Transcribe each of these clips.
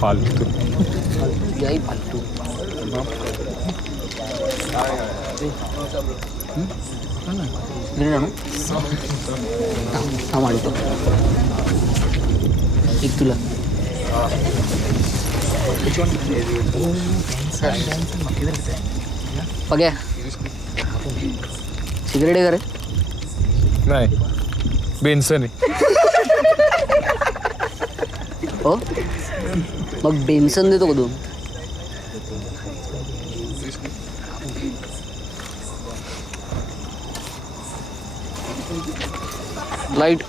फालतू याही फालतू. एक तुला पग्या सिगरेट आहे का रे? नाही बेन्सन आहे. हो मग बेन्सन देतो का दोन? Light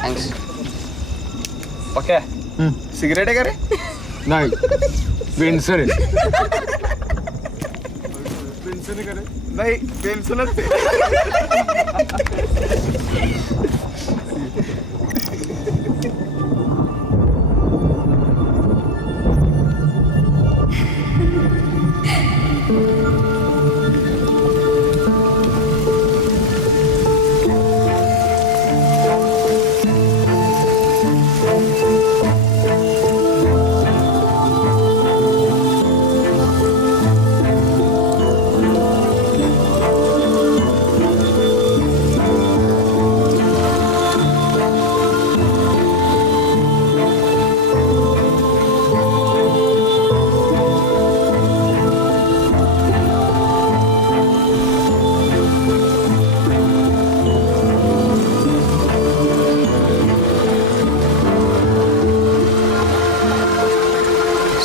thanks. पक्या सिगरेट आहे का रे? नाही बेन्सन आहे. बेन्सन आहे का रे? नाही बेन्सनच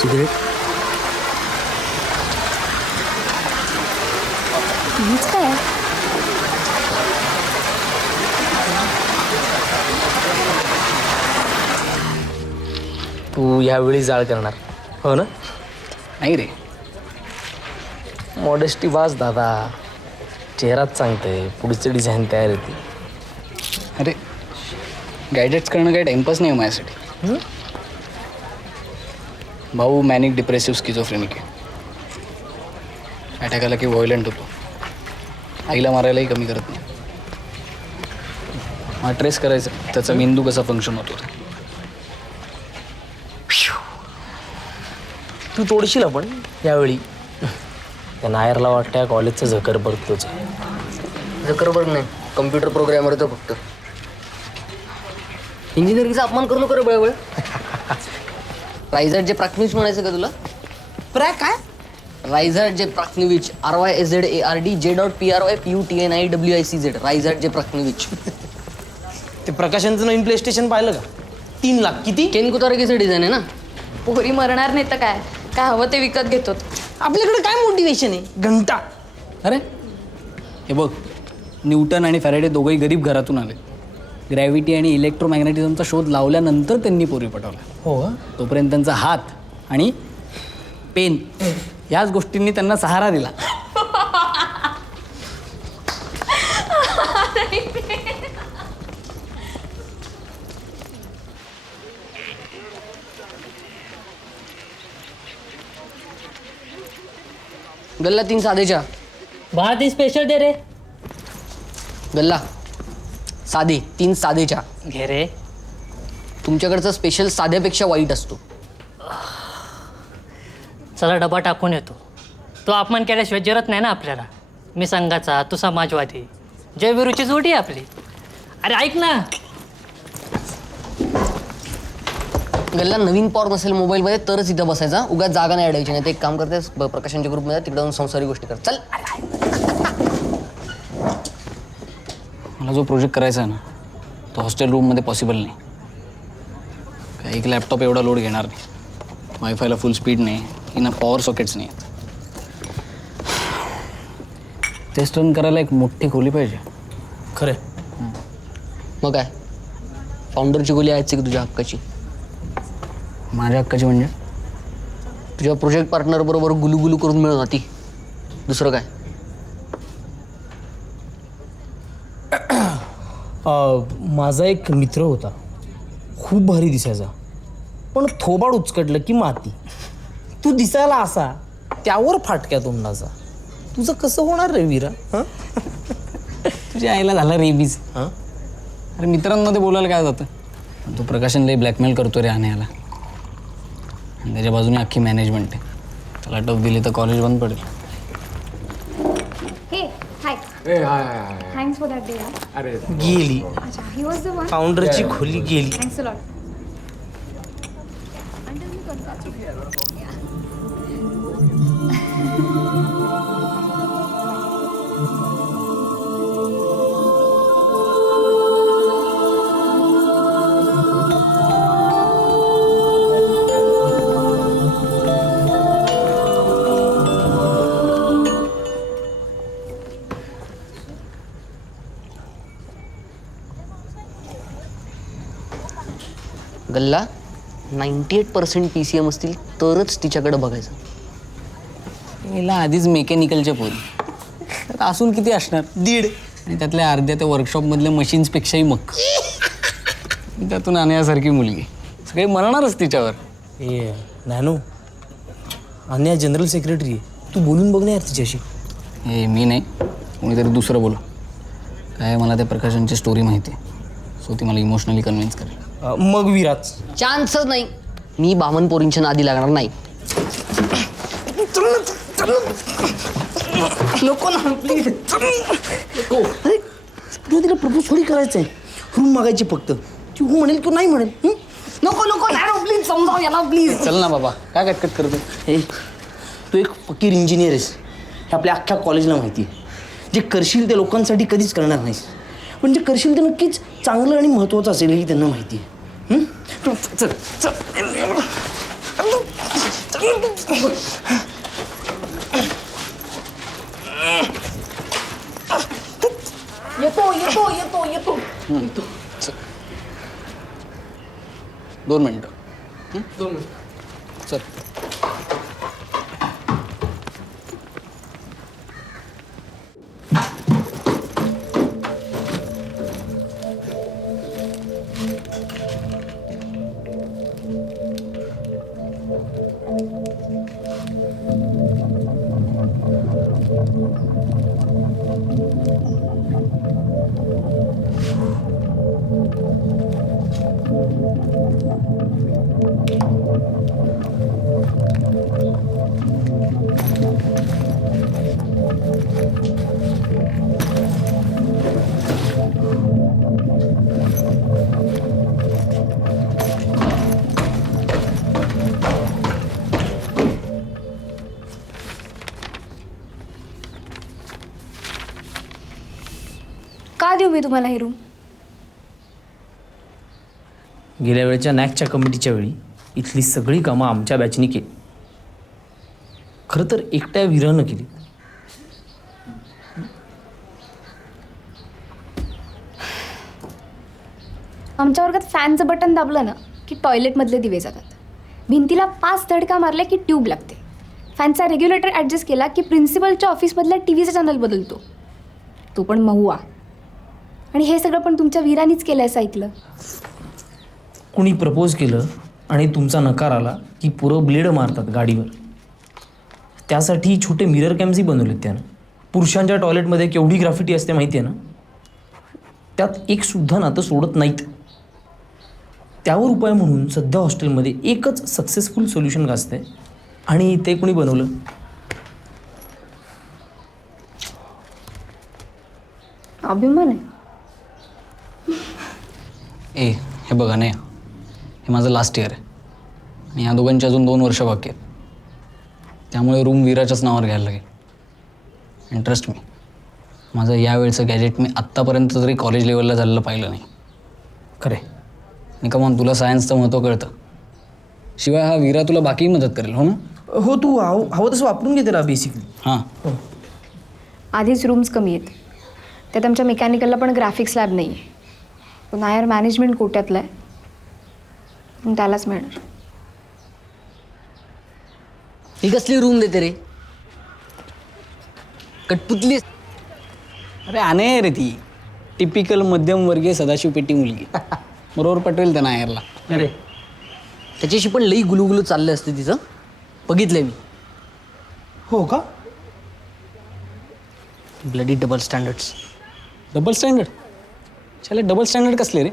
सिगरेट मीच काय तू ह्यावेळी जाळ करणार हो ना? नाही रे. मॉडेस्टी वाज दादा, चेहराच सांगतंय. पुढची डिझाईन तयार होती. अरे गायडेट्स करणं काही टाइमपास नाही माझ्यासाठी. भाऊ मॅनिक डिप्रेसिव्ह स्किझोफ्रेनिक आहे. अटॅक आला की व्हायलंट होतो. आईला मारायलाही कमी करत नाही. मला ट्रेस करायचं त्याचा मेंदू कसा फंक्शन होतो. तू तोडशील आपण यावेळी. त्या नायरला वाटतं कॉलेजचं झकरबर्ग तोच आहे. झकरबर्ग नाही, कम्प्युटर प्रोग्रॅमर तर फक्त. इंजिनिअरिंगचा अपमान करू नको रे बळबळ. रायझार्ड जे प्राथमिक म्हणायचं का तुला? काय? रायझार्ड जे प्राथमिक RYZARD J.PRYPUTNIWICZ रायझार्ड जे प्राथमिक. ते प्रकाशनचं नवीन प्ले स्टेशन पाहिलं का? 3 लाख किती? केन कुतारकीचं डिझाईन आहे ना. पोरी मरणार नाही तर काय काय हवं ते विकत घेतो. आपल्याकडे काय मोटिवेशन आहे? घंटा. अरे हे बघ, न्यूटन आणि फॅरेडे दोघंही गरीब घरातून आले. ग्रॅव्हिटी आणि इलेक्ट्रोमॅग्नेटिझमचा शोध लावल्यानंतर त्यांनी पोरी पटवला. हो. तोपर्यंत त्यांचा हात आणि पेन याच गोष्टींनी त्यांना सहारा दिला. गल्ला 3 साधेच्या. बाहर ही स्पेशल दे रे. गल्ला साधे 3 साधेच्या. घे रे. तुमच्याकडचा स्पेशल साध्यापेक्षा वाईट असतो. चला डबा टाकून येतो. तो अपमान केल्याशिवाय जरत नाही ना आपल्याला. मी संघाचा, तू समाजवादी. जयविरूची जोडी आहे आपली. अरे ऐक ना. गल्ला नवीन पॉर नसेल मोबाईलमध्ये तरच इथं बसायचा. उगाच जागा नाही अडायची. नाही ते एक काम करते, प्रकाशांच्या ग्रुपमध्ये तिकडे जाऊन संसारी गोष्टी कर. चल. मला जो प्रोजेक्ट करायचा आहे ना तो हॉस्टेल रूममध्ये पॉसिबल नाही. काय एक लॅपटॉप एवढा लोड घेणार नाही. वायफायला फुल स्पीड नाही. इना पॉवर सॉकेट्स नाही आहेत. टेस्ट रन करायला एक मोठी खोली पाहिजे. खरं. मग काय फाउंडरची खोली आहेच की तुझ्या हक्काची? माझ्या हक्काची म्हणजे तुझ्या प्रोजेक्ट पार्टनर बरोबर गुलूगुलू करून मिळून ती. दुसरं काय? माझा एक मित्र होता. खूप भारी दिसायचा, पण थोबाड उचकटलं की माती. तू दिसायला असा, त्यावर फाटक्या तोंडाचा. तुझं कसं होणार रे विरा? हां तुझ्या आईला झाला रेबीज. हां अरे मित्रांमध्ये बोलायला काय जातं. पण तो प्रकाशन लई ब्लॅकमेल करतो रे आण्याला. आणि त्याच्या बाजूने अख्खी मॅनेजमेंट आहे. त्याला टफ दिली तर कॉलेज बंद पडेल. Hey, hi. A high high high. Thanks for that day. Huh? अरे गेली. Acha, he was the one. फाउंडरची खोली गेली. Thanks a lot. Until we contact. गल्ला 98% PCM असतील तरच तिच्याकडे बघायचं. हिला आधीच मेकॅनिकलच्या पोरी तर असून किती असणार 1.5 आणि त्यातल्या अर्ध्या त्या वर्कशॉपमधल्या मशीन्सपेक्षाही मग त्यातून आणण्यासारखी मुलगी सगळे मरणारच तिच्यावर. ए नॅनो, अन्या जनरल सेक्रेटरी आहे. तू बोलून बघ ना यार तिच्याशी. हे मी नाही कोणीतरी दुसरं बोला. काय मला त्या प्रकाशनची स्टोरी माहिती आहे. सो ती मला इमोशनली कन्व्हिन्स करेल. मग विराज. चान्सच नाही. मी बामन पोरींच्या नादी लागणार नाही. नको ना प्लीज. अरे तुला तिला प्रपोज थोडी करायचं आहे. रूम मागायची फक्त. ती हो म्हणेल किंवा नाही म्हणेल. नको नको नाही प्लीज समजाव याला प्लीज. चल ना बाबा काय कटकट करतो. हे तू एक फकीर इंजिनियर आहेस हे आपल्या अख्ख्या कॉलेजला माहिती आहे. जे करशील ते लोकांसाठी कधीच करणार नाहीस. पण जे करशील ते नक्कीच चांगलं आणि महत्त्वाचं असेल ही त्यांना माहिती आहे. चल चल. येतो येतो येतो येतो. 2 मिनिटं. चल. का देऊ मी तुम्हाला ही रूम? गेल्या वेळच्या नॅकच्या कमिटीच्या वेळी इथली सगळी कामं आमच्या बॅचनी केली. खरं तर एकट्या विरानं केली. आमच्या वर्गात फॅनचं बटन दाबलं ना की टॉयलेटमधले दिवे जातात. भिंतीला 5 धडका मारल्या की ट्यूब लागते. फॅनचा रेग्युलेटर ॲडजस्ट केला की प्रिन्सिपलच्या ऑफिसमधल्या टीव्हीचा चॅनल बदलतो. तो पण महुआ. आणि हे सगळं पण तुमच्या वीरानीच केलं असं ऐकलं. कुणी प्रपोज केलं आणि तुमचा नकार आला की पुरं ब्लेड मारतात गाडीवर. त्यासाठी छोटे मिरर कॅम्सही बनवलेत त्यानं. पुरुषांच्या टॉयलेटमध्ये केवढी ग्राफिटी असते माहिती आहे ना. त्यात एक सुद्धा नातं सोडत नाहीत. त्यावर उपाय म्हणून सध्या हॉस्टेलमध्ये एकच सक्सेसफुल सोल्युशन गाजतंय आणि ते कुणी बनवलं. अभिमान आहे. ए हे बघा नाही हे माझं लास्ट इयर आहे आणि या दोघांची अजून 2 वर्ष बाकी आहेत. त्यामुळे रूम विराच्याच नावावर घ्यायला लागेल. आणि ट्रस्ट मी माझं यावेळचं गॅजेट मी आत्तापर्यंत तरी कॉलेज लेवलला झालेलं पाहिलं नाही. खरे आणि कमान तुला सायन्सचं महत्त्व कळतं. शिवाय हा विरा तुला बाकीही मदत करेल हो ना. हो तू हवं तसं वापरून घे त्याला बेसिकली. हां आधीच रूम्स कमी आहेत. त्यात आमच्या मेकॅनिकलला पण ग्राफिक्स लॅब नाही आहे. तो नायर मॅनेजमेंट कोट्यातला आहे. मग त्यालाच मिळणार. ही कसली रूम देते रे. कटपुतली. अरे आणे रे ती टिपिकल मध्यमवर्गीय सदाशिव पेटी मुलगी. बरोबर पटवेल त्या नायरला. अरे त्याच्याशी पण लई गुलुगुलू चाललं असते तिचं. बघितलंय मी. हो का. Bloody double standards. Double standard? त्याला डबल स्टँडर्ड कसले रे?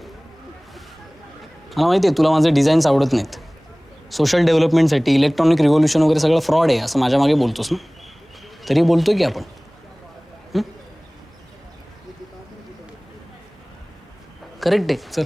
मला माहिती आहे तुला माझे डिझाईन्स आवडत नाहीत. सोशल डेव्हलपमेंटसाठी इलेक्ट्रॉनिक रिव्होल्युशन वगैरे सगळं फ्रॉड आहे असं माझ्या मागे बोलतोस ना. तरी बोलतोय की आपण. करेक्ट आहे. चल